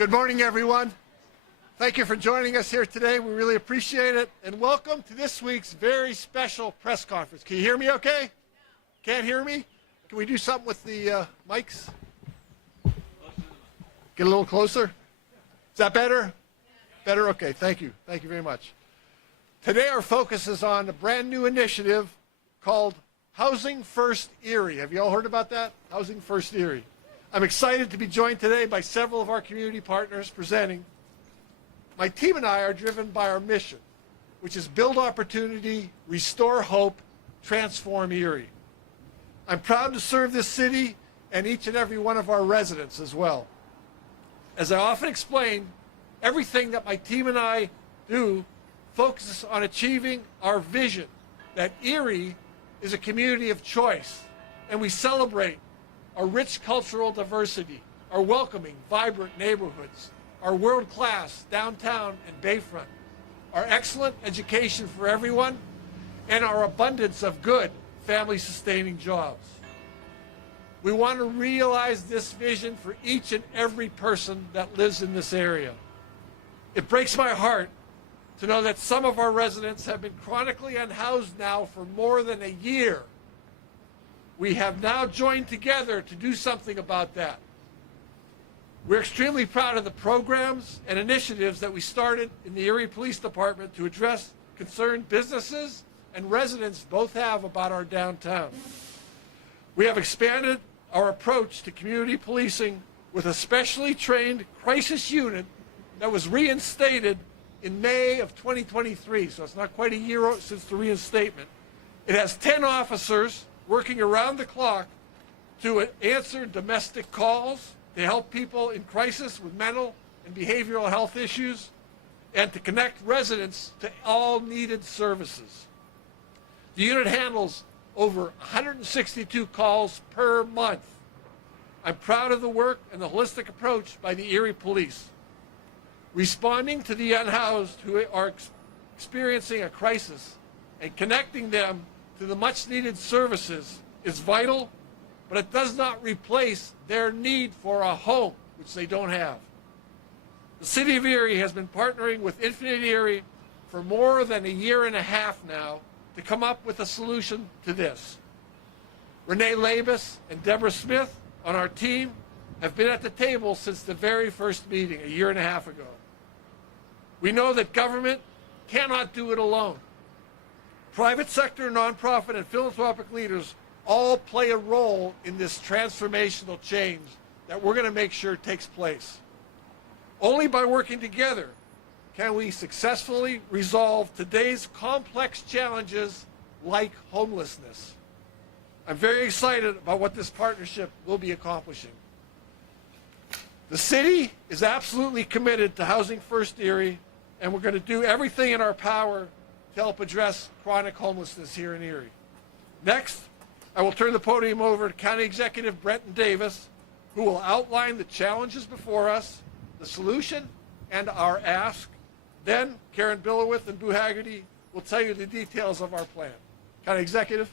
Good morning, everyone. Thank you for joining us here today. We really appreciate it. And welcome to this week's very special press conference. Can you hear me okay? Can't hear me? Can we do something with the mics? Get a little closer? Is that better? Better? Okay, thank you. Thank you very much. Today our focus is on a brand new initiative called Housing First Erie. Have you all heard about that? Housing First Erie. I'm excited to be joined today by several of our community partners presenting. My team and I are driven by our mission, which is build opportunity, restore hope, transform Erie. I'm proud to serve this city and each and every one of our residents as well. As I often explain, everything that my team and I do focuses on achieving our vision that Erie is a community of choice, and we celebrate our rich cultural diversity, our welcoming, vibrant neighborhoods, our world-class downtown and bayfront, our excellent education for everyone, and our abundance of good family-sustaining jobs. We want to realize this vision for each and every person that lives in this area. It breaks my heart to know that some of our residents have been chronically unhoused now for more than a year. We have now joined together to do something about that. We're extremely proud of the programs and initiatives that we started in the Erie Police Department to address concerned businesses and residents both have about our downtown. We have expanded our approach to community policing with a specially trained crisis unit that was reinstated in May of 2023, so it's not quite a year since the reinstatement. It has 10 officers working around the clock to answer domestic calls, to help people in crisis with mental and behavioral health issues, and to connect residents to all needed services. The unit handles over 162 calls per month. I'm proud of the work and the holistic approach by the Erie Police. Responding to the unhoused who are experiencing a crisis and connecting them to the much-needed services is vital, but it does not replace their need for a home, which they don't have. The City of Erie has been partnering with Infinite Erie for more than a year and a half now to come up with a solution to this. Renee Labus and Deborah Smith on our team have been at the table since the very first meeting a year and a half ago. We know that government cannot do it alone. Private sector, nonprofit, and philanthropic leaders all play a role in this transformational change that we're going to make sure takes place. Only by working together can we successfully resolve today's complex challenges like homelessness. I'm very excited about what this partnership will be accomplishing. The city is absolutely committed to Housing First Erie, and we're going to do everything in our power to help address chronic homelessness here in Erie. Next, I will turn the podium over to County Executive Brenton Davis, who will outline the challenges before us, the solution, and our ask. Then Karen Billowith and Boo Haggerty will tell you the details of our plan. County Executive.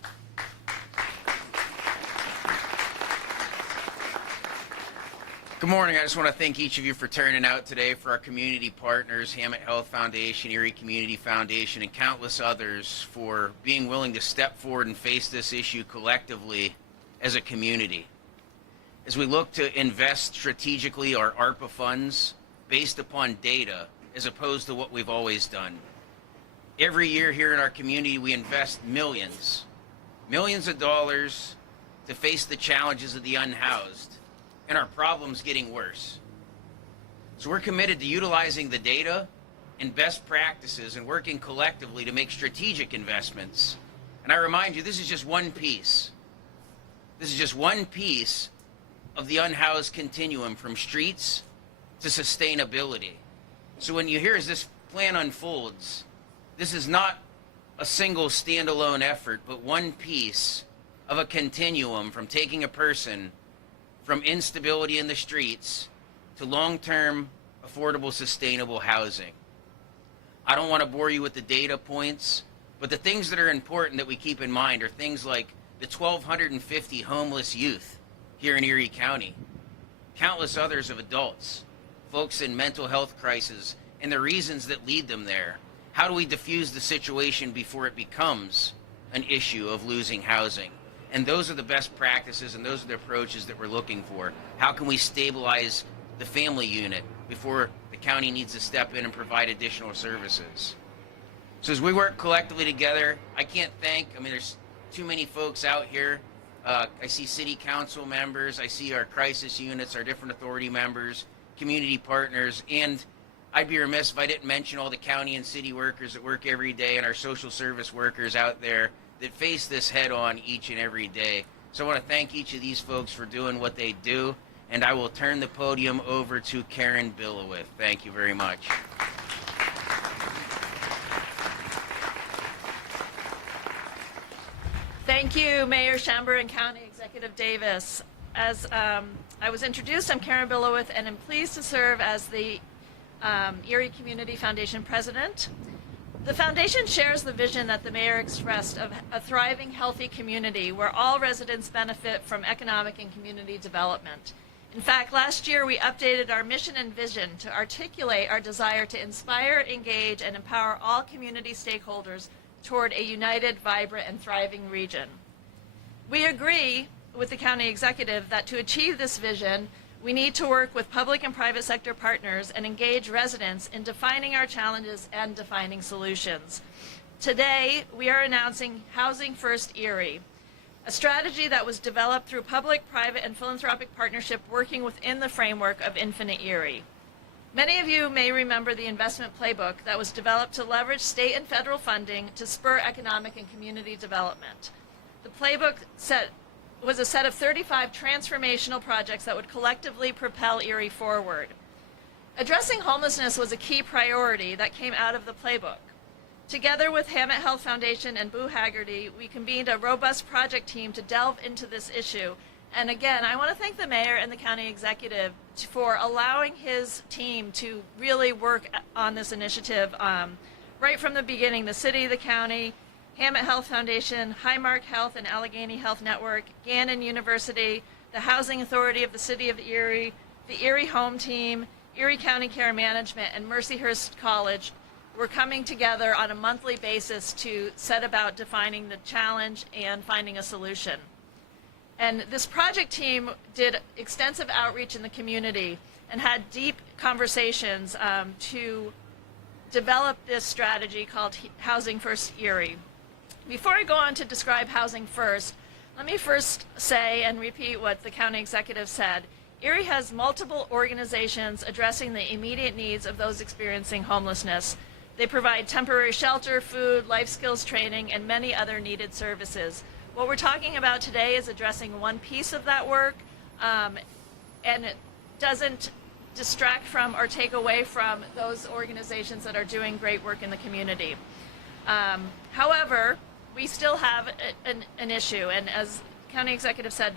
Good morning. I just want to thank each of you for turning out today, for our community partners, Hammett Health Foundation, Erie Community Foundation, and countless others for being willing to step forward and face this issue collectively as a community. As we look to invest strategically our ARPA funds based upon data as opposed to what we've always done. Every year here in our community we invest millions of dollars to face the challenges of the unhoused, and our problem's getting worse. So we're committed to utilizing the data and best practices and working collectively to make strategic investments. And I remind you, this is just one piece. This is just one piece of the unhoused continuum from streets to sustainability. So when you hear as this plan unfolds, this is not a single standalone effort, but one piece of a continuum from taking a person from instability in the streets to long-term, affordable, sustainable housing. I don't want to bore you with the data points, but the things that are important that we keep in mind are things like the 1,250 homeless youth here in Erie County, countless others of adults folks in mental health crisis and the reasons that lead them there? How do we diffuse the situation before it becomes an issue of losing housing? And those are the best practices and those are the approaches that we're looking for. How can we stabilize the family unit before the county needs to step in and provide additional services? So as we work collectively together, I can't thank, there's too many folks out here. I see city council members, I see our crisis units, our different authority members, community partners, and I'd be remiss if I didn't mention all the county and city workers that work every day and our social service workers out there that face this head on each and every day. So I want to thank each of these folks for doing what they do, and I will turn the podium over to Karen Billowith. Thank you very much. Thank you, Mayor Schember and County Executive Davis. As I was introduced, I'm Karen Billowith, and I'm pleased to serve as the Erie Community Foundation President. The foundation shares the vision that the mayor expressed of a thriving, healthy community where all residents benefit from economic and community development. In fact, last year we updated our mission and vision to articulate our desire to inspire, engage, and empower all community stakeholders toward a united, vibrant, and thriving region. We agree with the county executive that to achieve this vision, we need to work with public and private sector partners and engage residents in defining our challenges and defining solutions. Today, we are announcing Housing First Erie, a strategy that was developed through public, private, and philanthropic partnership working within the framework of Infinite Erie. Many of you may remember the investment playbook that was developed to leverage state and federal funding to spur economic and community development. The playbook was a set of 35 transformational projects that would collectively propel Erie forward. Addressing homelessness was a key priority that came out of the playbook. Together with Hammett Health Foundation and Boo Haggerty, we convened a robust project team to delve into this issue. And again, I want to thank the mayor and the county executive for allowing his team to really work on this initiative right from the beginning. The city, the county, Hammett Health Foundation, Highmark Health and Allegheny Health Network, Gannon University, the Housing Authority of the City of Erie, the Erie Home Team, Erie County Care Management, and Mercyhurst College were coming together on a monthly basis to set about defining the challenge and finding a solution. And this project team did extensive outreach in the community and had deep conversations to develop this strategy called Housing First Erie. Before I go on to describe Housing First, let me first say and repeat what the county executive said. Erie has multiple organizations addressing the immediate needs of those experiencing homelessness. They provide temporary shelter, food, life skills training, and many other needed services. What we're talking about today is addressing one piece of that work, and it doesn't distract from or take away from those organizations that are doing great work in the community. However, we still have an issue, and as county executive said,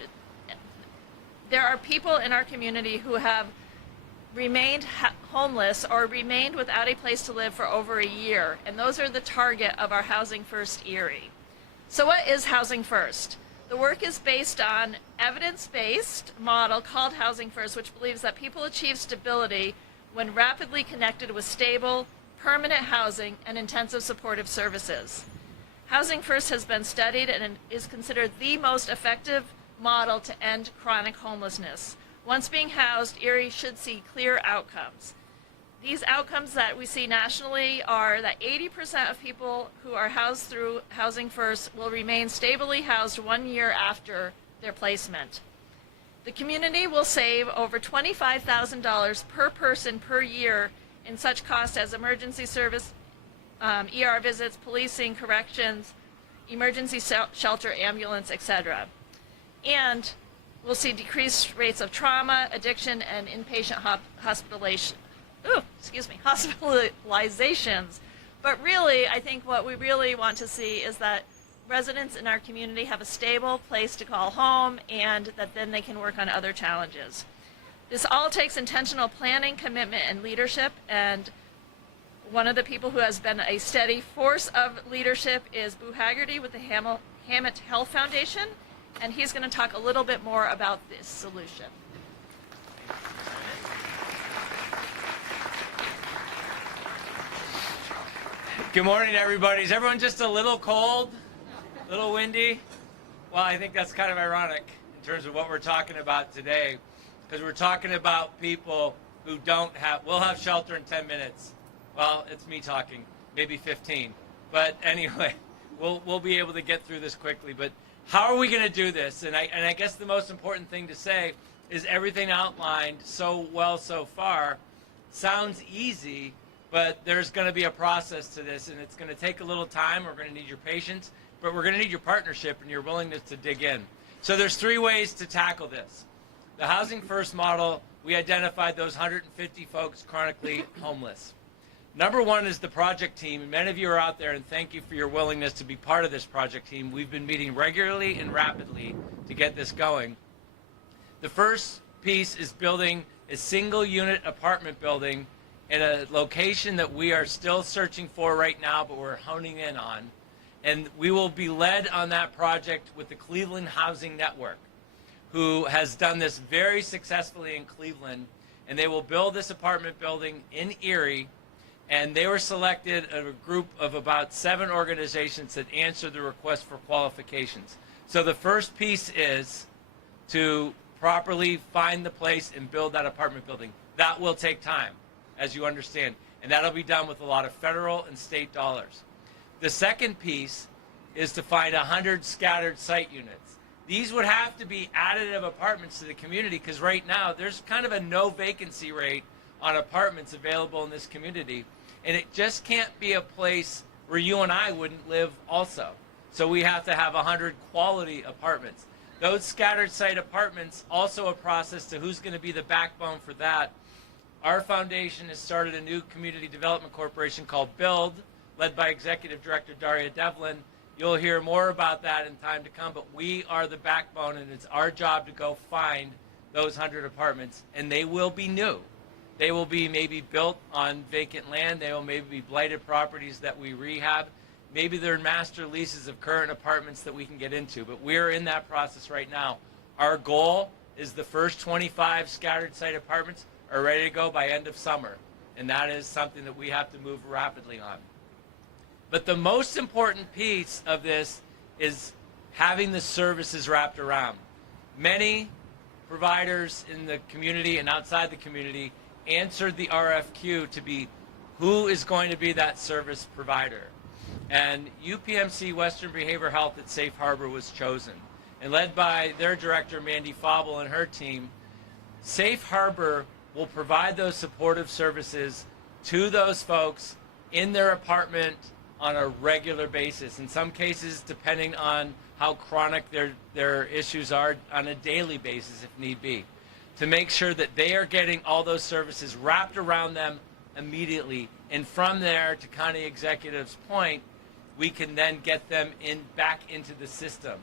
there are people in our community who have remained homeless or remained without a place to live for over a year, and those are the target of our Housing First Erie. So what is Housing First? The work is based on evidence-based model called Housing First, which believes that people achieve stability when rapidly connected with stable, permanent housing and intensive supportive services. Housing First has been studied and is considered the most effective model to end chronic homelessness. Once being housed, Erie should see clear outcomes. These outcomes that we see nationally are that 80% of people who are housed through Housing First will remain stably housed 1 year after their placement. The community will save over $25,000 per person per year in such costs as emergency service, ER visits, policing, corrections, emergency shelter, ambulance, etc. And we'll see decreased rates of trauma, addiction, and inpatient hospitalizations. But really, I think what we really want to see is that residents in our community have a stable place to call home and that then they can work on other challenges. This all takes intentional planning, commitment, and leadership, and one of the people who has been a steady force of leadership is Boo Haggerty with the Hammett Health Foundation, and he's going to talk a little bit more about this solution. Good morning, everybody. Is everyone just a little cold? A little windy? Well, I think that's kind of ironic in terms of what we're talking about today, because we're talking about people who will have shelter in 10 minutes. Well, it's me talking, maybe 15. But anyway, we'll be able to get through this quickly. But how are we going to do this? And I guess the most important thing to say is everything outlined so well so far sounds easy, but there's going to be a process to this, and it's going to take a little time. We're going to need your patience, but we're going to need your partnership and your willingness to dig in. So there's 3 ways to tackle this. The Housing First model, we identified those 150 folks chronically homeless. Number 1 is the project team, and many of you are out there, and thank you for your willingness to be part of this project team. We've been meeting regularly and rapidly to get this going. The first piece is building a single-unit apartment building in a location that we are still searching for right now, but we're honing in on. And we will be led on that project with the Cleveland Housing Network, who has done this very successfully in Cleveland. And they will build this apartment building in Erie. And they were selected a group of about 7 organizations that answered the request for qualifications. So the first piece is to properly find the place and build that apartment building. That will take time, as you understand, and that'll be done with a lot of federal and state dollars. The second piece is to find 100 scattered site units. These would have to be additive apartments to the community, because right now there's kind of a no vacancy rate on apartments available in this community, and it just can't be a place where you and I wouldn't live also. So we have to have 100 quality apartments. Those scattered site apartments, also a process to who's going to be the backbone for that. Our foundation has started a new community development corporation called BUILD, led by Executive Director Daria Devlin. You'll hear more about that in time to come, but we are the backbone, and it's our job to go find those 100 apartments, and they will be new. They will be maybe built on vacant land. They will maybe be blighted properties that we rehab. Maybe they're master leases of current apartments that we can get into, but we're in that process right now. Our goal is the first 25 scattered site apartments are ready to go by end of summer, and that is something that we have to move rapidly on. But the most important piece of this is having the services wrapped around. Many providers in the community and outside the community answered the RFQ to be who is going to be that service provider. And UPMC Western Behavioral Health at Safe Harbor was chosen. And led by their director, Mandy Fauble, and her team, Safe Harbor will provide those supportive services to those folks in their apartment on a regular basis. In some cases, depending on how chronic their issues are, on a daily basis if need be, to make sure that they are getting all those services wrapped around them immediately. And from there, to county executive's point, we can then get them back into the system.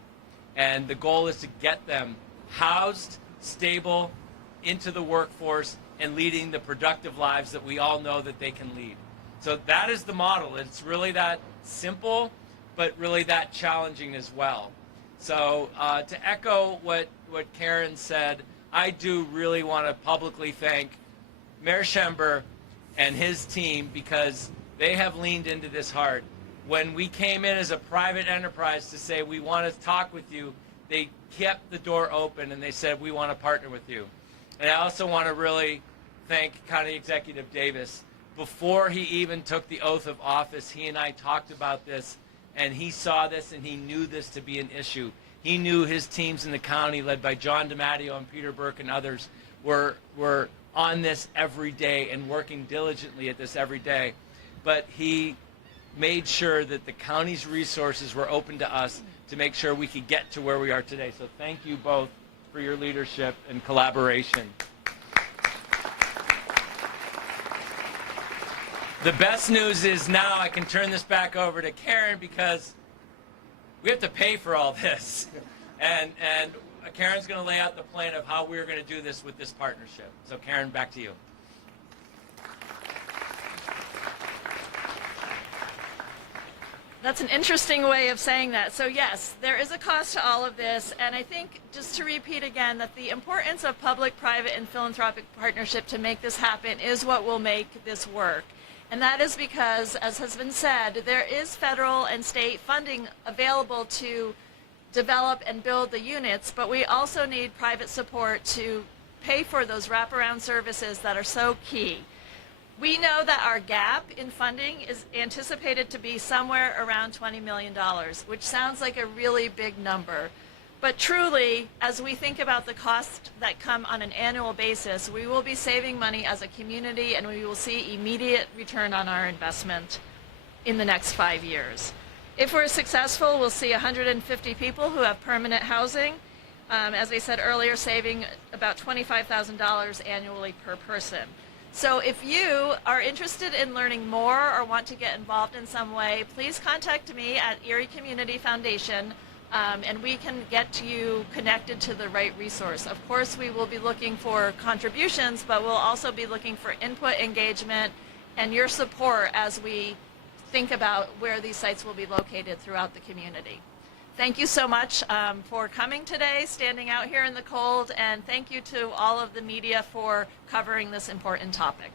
And the goal is to get them housed, stable, into the workforce, and leading the productive lives that we all know that they can lead. So that is the model. It's really that simple, but really that challenging as well. So to echo what Karen said, I do really want to publicly thank Mayor Schember and his team, because they have leaned into this hard. When we came in as a private enterprise to say we want to talk with you, they kept the door open and they said we want to partner with you. And I also want to really thank County Executive Davis. Before he even took the oath of office, he and I talked about this, and he saw this and he knew this to be an issue. He knew his teams in the county, led by John DiMatteo and Peter Burke and others, were on this every day and working diligently at this every day. But he made sure that the county's resources were open to us to make sure we could get to where we are today. So thank you both for your leadership and collaboration. The best news is now I can turn this back over to Karen, because we have to pay for all this. And Karen's going to lay out the plan of how we're going to do this with this partnership. So Karen, back to you. That's an interesting way of saying that. So yes, there is a cost to all of this, and I think, just to repeat again, that the importance of public, private, and philanthropic partnership to make this happen is what will make this work. And that is because, as has been said, there is federal and state funding available to develop and build the units, but we also need private support to pay for those wraparound services that are so key. We know that our gap in funding is anticipated to be somewhere around $20 million, which sounds like a really big number. But truly, as we think about the costs that come on an annual basis, we will be saving money as a community, and we will see immediate return on our investment in the next 5 years. If we're successful, we'll see 150 people who have permanent housing. As I said earlier, saving about $25,000 annually per person. So if you are interested in learning more or want to get involved in some way, please contact me at Erie Community Foundation, and we can get you connected to the right resource. Of course, we will be looking for contributions, but we'll also be looking for input, engagement, and your support as we think about where these sites will be located throughout the community. Thank you so much for coming today, standing out here in the cold, and thank you to all of the media for covering this important topic.